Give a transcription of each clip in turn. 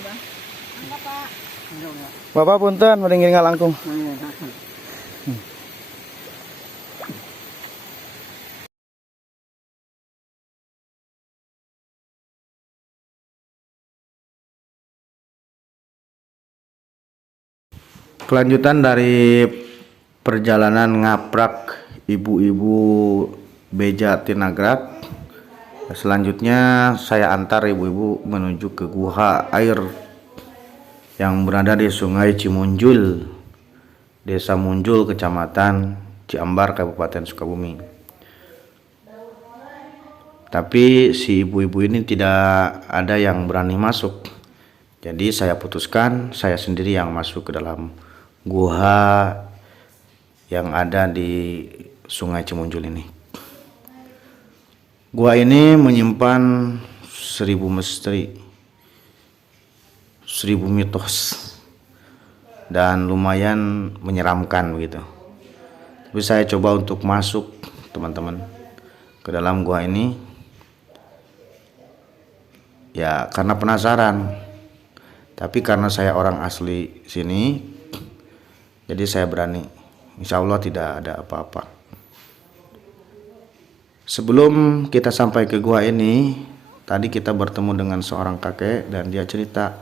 Bang. Enggak, Pak. Bapak punten mending ngalangkung. Kelanjutan dari perjalanan ngaprak ibu-ibu beja Tinagrak. Selanjutnya saya antar ibu-ibu menuju ke guha air yang berada di Sungai Cimunjul, Desa Munjul, Kecamatan Ciambar, Kabupaten Sukabumi. Tapi si ibu-ibu ini tidak ada yang berani masuk. Jadi saya putuskan saya sendiri yang masuk ke dalam guha yang ada di Sungai Cimunjul ini. Gua ini menyimpan 1000 misteri, 1000 mitos, dan lumayan menyeramkan begitu. Tapi saya coba untuk masuk, teman-teman, ke dalam gua ini ya karena penasaran. Tapi karena saya orang asli sini, jadi saya berani. Insya Allah tidak ada apa-apa. Sebelum kita sampai ke gua ini, tadi kita bertemu dengan seorang kakek dan dia cerita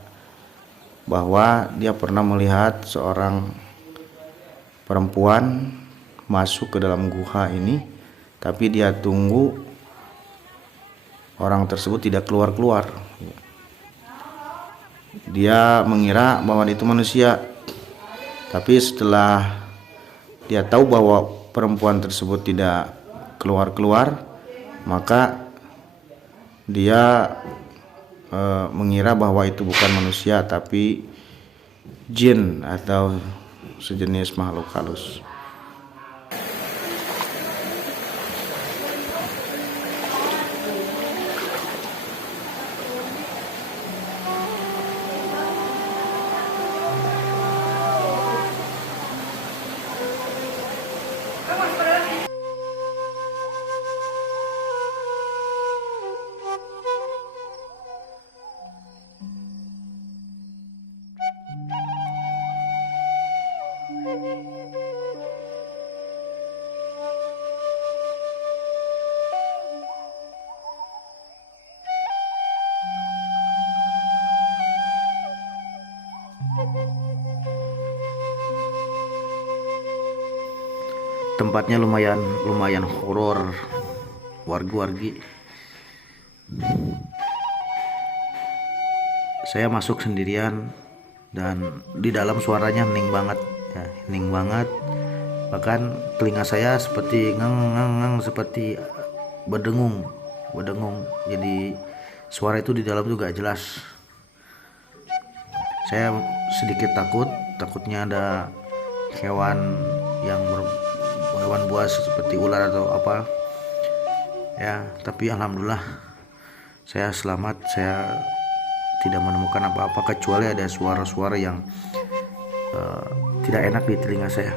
bahwa dia pernah melihat seorang perempuan masuk ke dalam guha ini, tapi dia tunggu orang tersebut tidak keluar-keluar. Dia mengira bahwa itu manusia, tapi setelah dia tahu bahwa perempuan tersebut tidak keluar-keluar, maka dia mengira bahwa itu bukan manusia tapi jin atau sejenis makhluk halus. Tempatnya lumayan horor, wargi-wargi. Saya masuk sendirian dan di dalam suaranya hening banget, ya, hening banget. Bahkan telinga saya seperti ngang seperti berdengung. Jadi suara itu di dalam juga jelas. Saya sedikit takutnya ada hewan yang hewan buas seperti ular atau apa ya, tapi alhamdulillah saya selamat. Saya tidak menemukan apa-apa kecuali ada suara-suara yang tidak enak di telinga saya.